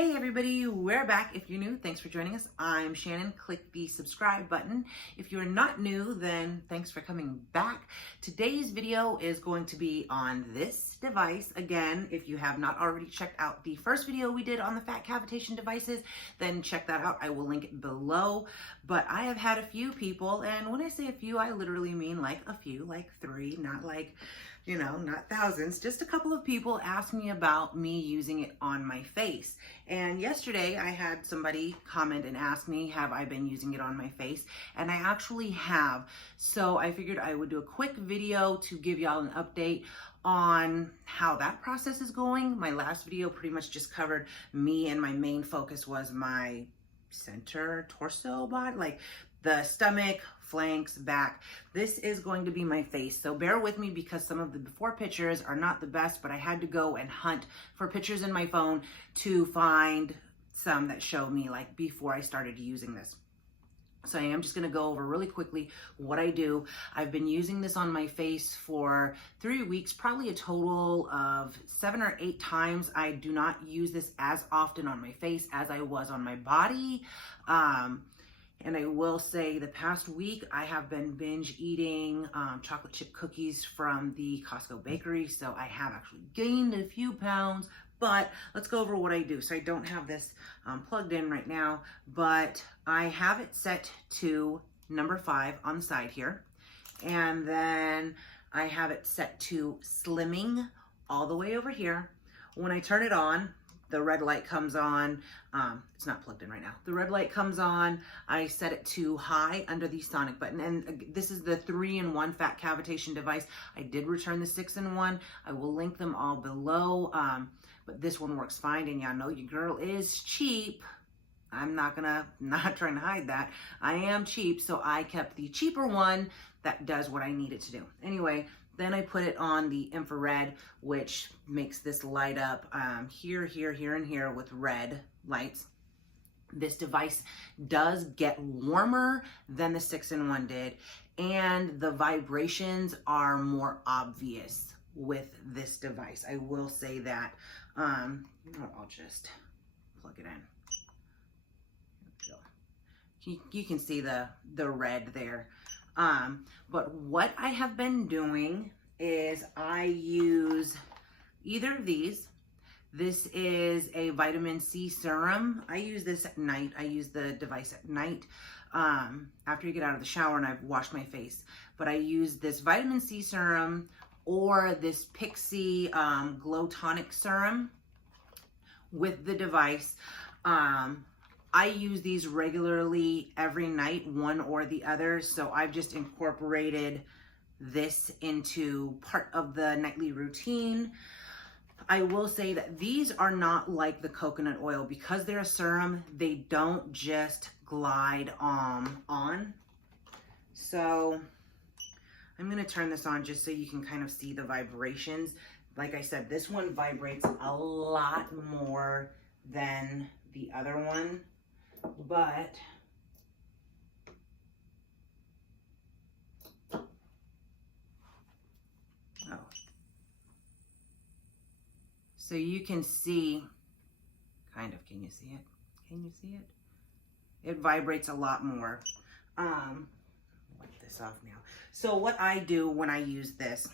Hey everybody, we're back. If you're new, thanks for joining us. I'm Shannon. Click the subscribe button. If you're not new, then thanks for coming back. Today's video is going to be on this device. Again, if you have not already checked out the first video we did on the fat cavitation devices, then check that out. I will link it below. But I have had a few people, and when I say a few, I literally mean like a few, like 3, not like, you know, not thousands, just a couple of people asked me about me using it on my face. And yesterday I had somebody comment and ask me, have I been using it on my face? And I actually have. So I figured I would do a quick video to give y'all an update on how that process is going. My last video pretty much just covered me, and my main focus was my center torso body, like the stomach, flanks, back. This is going to be my face, so bear with me because some of the before pictures are not the best, but I had to go and hunt for pictures in my phone to find some that show me like before I started using this. So I am just going to go over really quickly what I do. I've been using this on my face for 3 weeks, probably a total of 7 or 8 times. I do not use this as often on my face as I was on my body. And I will say the past week I have been binge eating chocolate chip cookies from the Costco bakery. So I have actually gained a few pounds, but let's go over what I do. So I don't have this plugged in right now, but I have it set to number 5 on the side here. And then I have it set to slimming all the way over here. When I turn it on, the red light comes on. It's not plugged in right now. The red light comes on. I set it to high under the Tonic button. And this is the 3-in-1 fat cavitation device. I did return the 6-in-1. I will link them all below. But this one works fine. And y'all know your girl is cheap. I'm not trying to hide that. I am cheap. So I kept the cheaper one that does what I need it to do. Anyway, then I put it on the infrared, which makes this light up here, here, here, and here with red lights. This device does get warmer than the 6-in-1 did, and the vibrations are more obvious with this device. I will say that. I'll just plug it in. Here we go. You can see the red there. But what I have been doing is I use either of these. This is a vitamin C serum. I use this at night. I use the device at night after you get out of the shower and I've washed my face. But I use this vitamin C serum or this Pixie Glow Tonic serum with the device. I use these regularly every night, one or the other. So I've just incorporated this into part of the nightly routine. I will say that these are not like the coconut oil. Because they're a serum, they don't just glide on. So I'm gonna turn this on just so you can kind of see the vibrations. Like I said, this one vibrates a lot more than the other one. But so you can see, kind of, can you see it? Can you see it? It vibrates a lot more. Wipe this off now. So what I do when I use this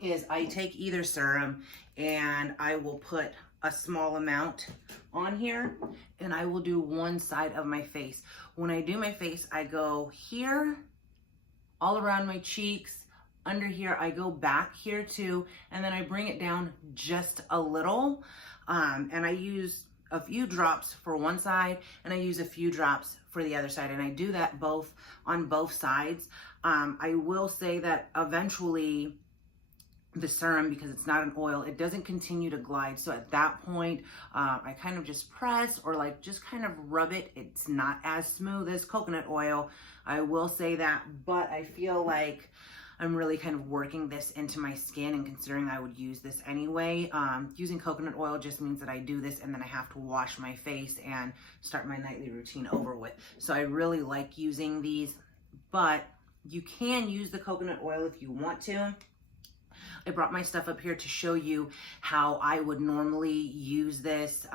is I take either serum and I will put a small amount on here, and I will do one side of my face. When I do my face, I go here, all around my cheeks, under here, I go back here too, and then I bring it down just a little, and I use a few drops for one side, and I use a few drops for the other side, and I do that both on both sides. I will say that eventually the serum, because it's not an oil, it doesn't continue to glide. So at that point, I kind of just press or like just kind of rub it. It's not as smooth as coconut oil, I will say that, but I feel like I'm really kind of working this into my skin, and considering I would use this anyway, using coconut oil just means that I do this and then I have to wash my face and start my nightly routine over with. So I really like using these, but you can use the coconut oil if you want to. I brought my stuff up here to show you how I would normally use this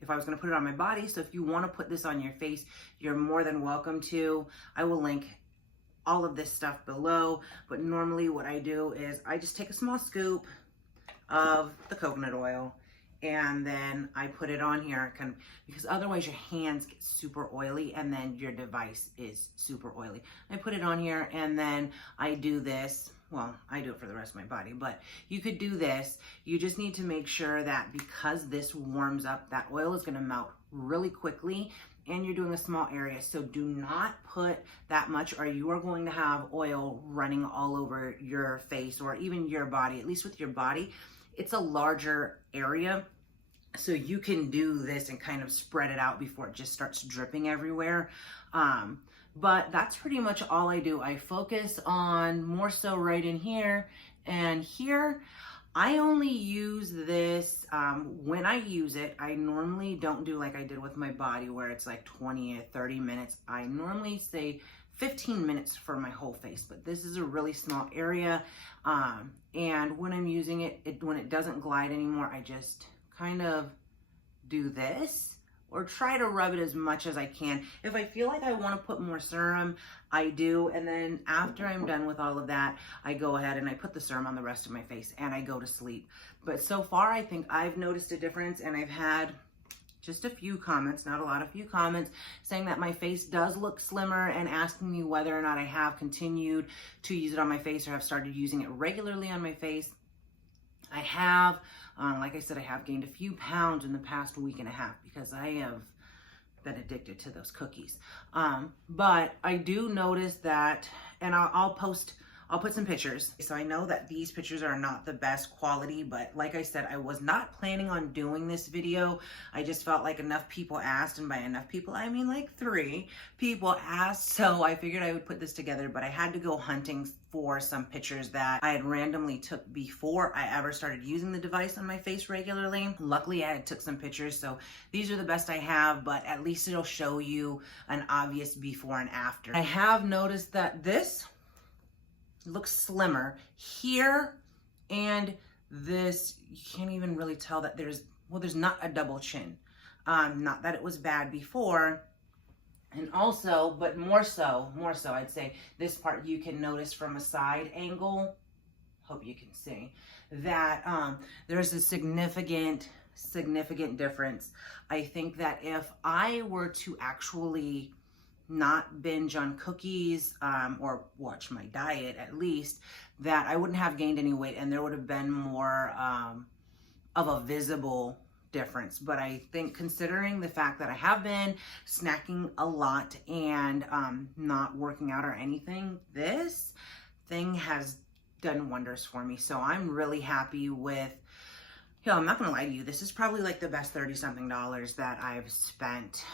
if I was gonna put it on my body. So if you wanna put this on your face, you're more than welcome to. I will link all of this stuff below, but normally what I do is I just take a small scoop of the coconut oil and then I put it on here kind of, because otherwise your hands get super oily and then your device is super oily. I put it on here and then I do this. Well, I do it for the rest of my body, but you could do this. You just need to make sure that because this warms up, that oil is gonna melt really quickly and you're doing a small area. So do not put that much or you are going to have oil running all over your face or even your body. At least with your body, it's a larger area. So you can do this and kind of spread it out before it just starts dripping everywhere. But that's pretty much all I do. I focus on more so right in here and here. I only use this when I use it. I normally don't do like I did with my body where it's like 20 or 30 minutes. I normally say 15 minutes for my whole face, but this is a really small area. And when I'm using it, when it doesn't glide anymore, I just kind of do this or try to rub it as much as I can. If I feel like I want to put more serum, I do. And then after I'm done with all of that, I go ahead and I put the serum on the rest of my face and I go to sleep. But so far, I think I've noticed a difference and I've had just a few comments, not a lot, a few comments saying that my face does look slimmer and asking me whether or not I have continued to use it on my face or have started using it regularly on my face. I have, like I said, I have gained a few pounds in the past week and a half because I have been addicted to those cookies. But I do notice that, and I'll put some pictures. So I know that these pictures are not the best quality, but like I said, I was not planning on doing this video. I just felt like enough people asked, and by enough people, I mean like 3 people asked. So I figured I would put this together, but I had to go hunting for some pictures that I had randomly took before I ever started using the device on my face regularly. Luckily, I had took some pictures, so these are the best I have, but at least it'll show you an obvious before and after. I have noticed that this looks slimmer here, and this, you can't even really tell that there's not a double chin. Not that it was bad before. And also, but more so, I'd say this part you can notice from a side angle. Hope you can see that there's a significant difference. I think that if I were to actually not binge on cookies or watch my diet at least, that I wouldn't have gained any weight and there would have been more of a visible difference. But I think considering the fact that I have been snacking a lot and not working out or anything, this thing has done wonders for me. So I'm really happy with, I'm not gonna lie to you, this is probably like the best $30-something that I've spent.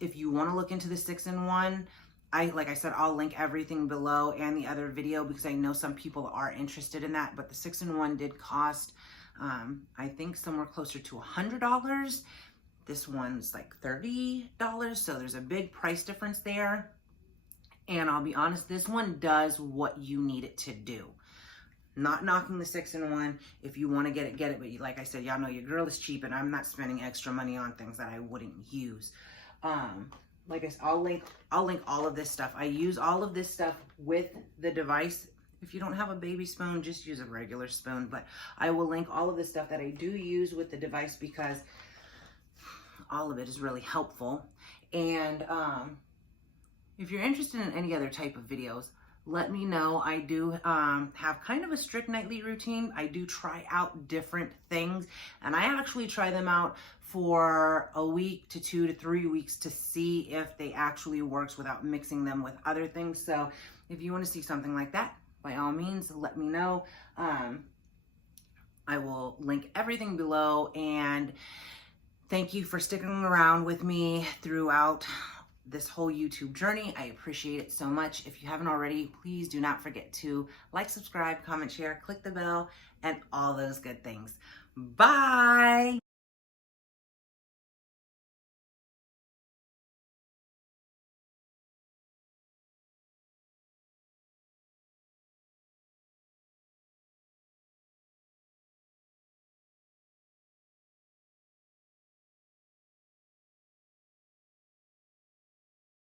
If you wanna look into the 6-in-1, like I said, I'll link everything below and the other video because I know some people are interested in that, but the 6-in-1 did cost, I think somewhere closer to $100. This one's like $30, so there's a big price difference there. And I'll be honest, this one does what you need it to do. Not knocking the 6-in-1. If you want to get it, get it. But like I said, y'all know your girl is cheap and I'm not spending extra money on things that I wouldn't use. Like I said, I'll link all of this stuff. I use all of this stuff with the device. If you don't have a baby spoon, just use a regular spoon. But I will link all of the stuff that I do use with the device because all of it is really helpful. And if you're interested in any other type of videos, let me know. I do have kind of a strict nightly routine. I do try out different things, and I actually try them out for a week to 2 to 3 weeks to see if they actually works without mixing them with other things. So if you want to see something like that, by all means, let me know. I will link everything below, and thank you for sticking around with me throughout this whole YouTube journey. I appreciate it so much. If you haven't already, please do not forget to like, subscribe, comment, share, click the bell, and all those good things. Bye.